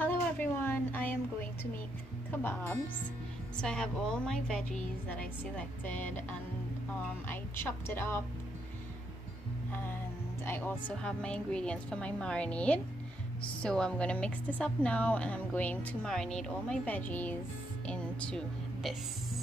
Hello everyone, I am going to make kebabs. So I have all my veggies that I selected and I chopped it up, and I also have my ingredients for my marinade. So I'm going to mix this up now and I'm going to marinate all my veggies into this.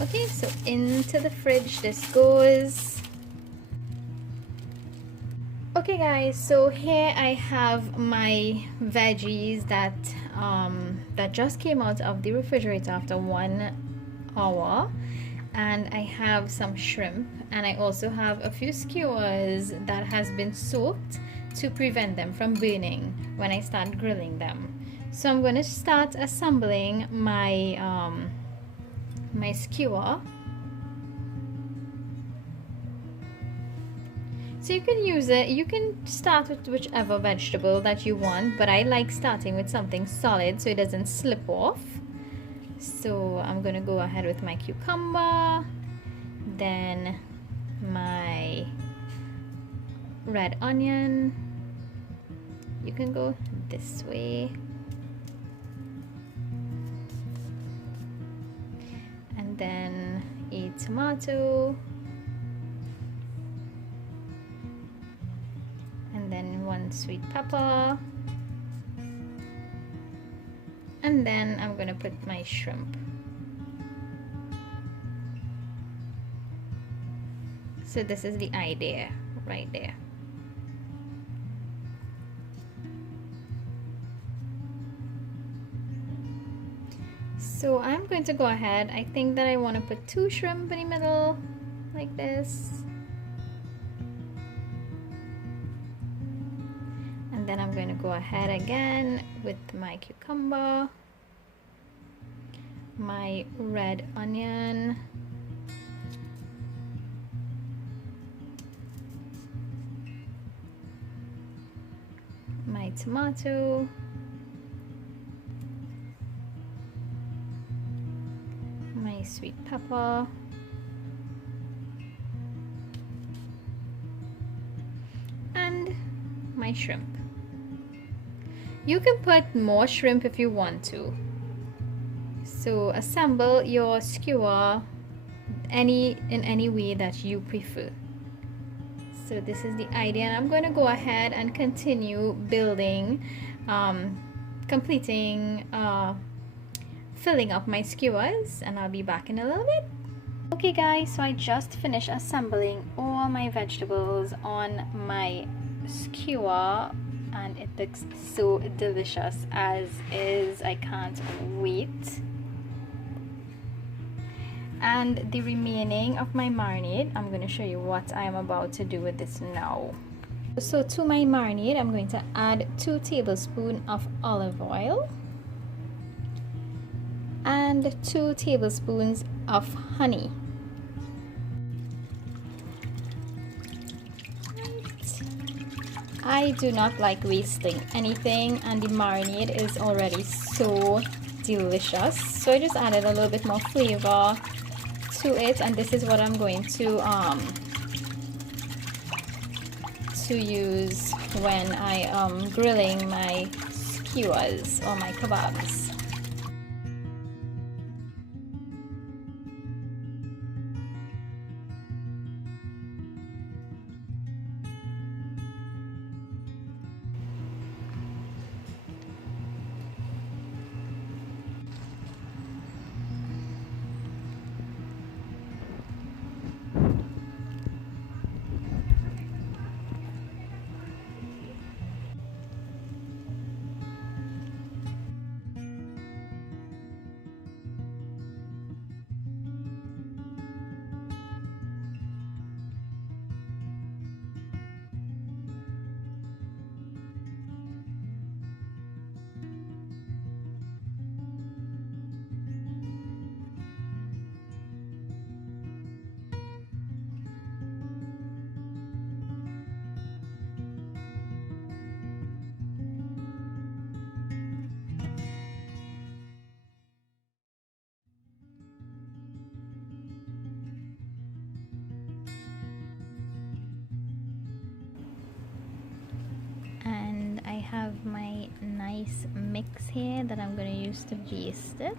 Okay, so into the fridge this goes. Okay guys, so here I have my veggies that just came out of the refrigerator after 1 hour, and I have some shrimp, and I also have a few skewers that has been soaked to prevent them from burning when I start grilling them. So I'm going to start assembling my my skewer. So you can use it, you can start with whichever vegetable that you want, but I like starting with something solid so it doesn't slip off. So I'm gonna go ahead with my cucumber, then my red onion. You can go this way, and then a tomato, and then 1 sweet pepper, and then I'm gonna put my shrimp. So this is the idea right there. So I'm going to go ahead, I think that I want to put 2 shrimp in the middle like this. And then I'm going to go ahead again with my cucumber, my red onion, my tomato, my sweet pepper, and my shrimp. You can put more shrimp if you want to. So assemble your skewer in any way that you prefer. So this is the idea, and I'm going to go ahead and continue building, completing, filling up my skewers, and I'll be back in a little bit. Okay guys, so I just finished assembling all my vegetables on my skewer, and it looks so delicious as is. I can't wait. And the remaining of my marinade, I'm going to show you what I'm about to do with this now. So to my marinade, I'm going to add 2 tablespoons of olive oil and 2 tablespoons of honey. I do not like wasting anything, and the marinade is already so delicious. So I just added a little bit more flavor to it, and this is what I'm going to use when I am grilling my skewers or my kebabs. nice mix here that I'm going to use to baste it.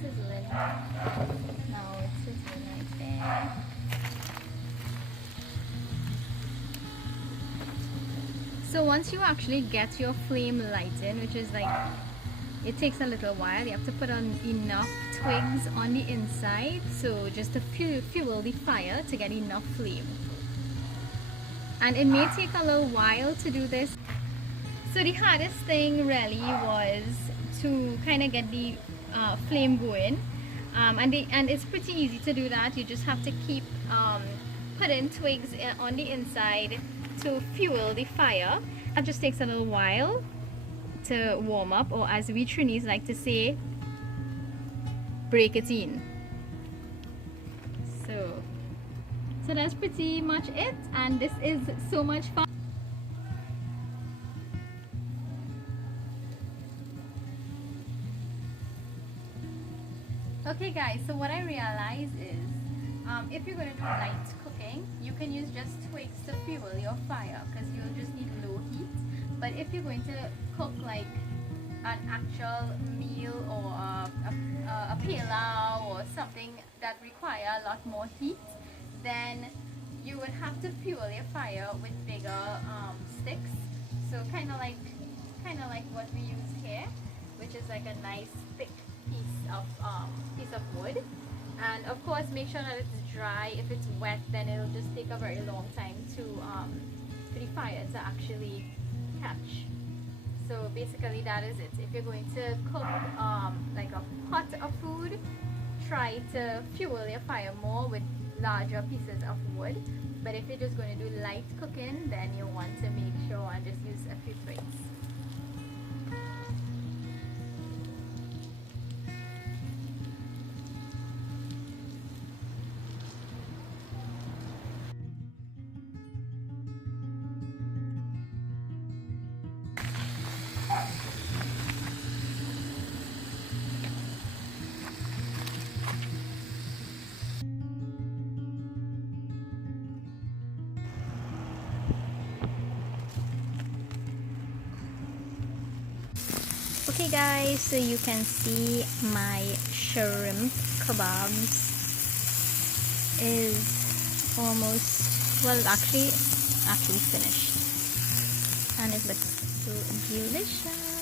Sizzling. Now it's sizzling right there. So once you actually get your flame lightened, which is like, it takes a little while, you have to put on enough twigs on the inside, so just to fuel the fire to get enough flame. And it may take a little while to do this. So the hardest thing really was to kind of get the flame going, and it's pretty easy to do that. You just have to keep putting twigs on the inside to fuel the fire. That just takes a little while to warm up, or as we Trinis like to say, break it in. So that's pretty much it, and this is so much fun. Okay guys, so what I realized is if you're going to do light cooking, you can use just twigs to fuel your fire because you'll just need low heat. But if you're going to cook like an actual meal or a pilau or something that require a lot more heat, then you would have to fuel your fire with bigger sticks. So kind of like what we use here, which is like a nice thick piece of wood. And of course make sure that it's dry. If it's wet, then it'll just take a very long time for the fire to actually catch. So basically that is it. If you're going to cook like a pot of food, try to fuel your fire more with larger pieces of wood. But if you're just going to do light cooking, then you want to make sure and just use a few twigs. Okay guys, so you can see my shrimp kebabs is almost, well, actually finished, and it looks so delicious.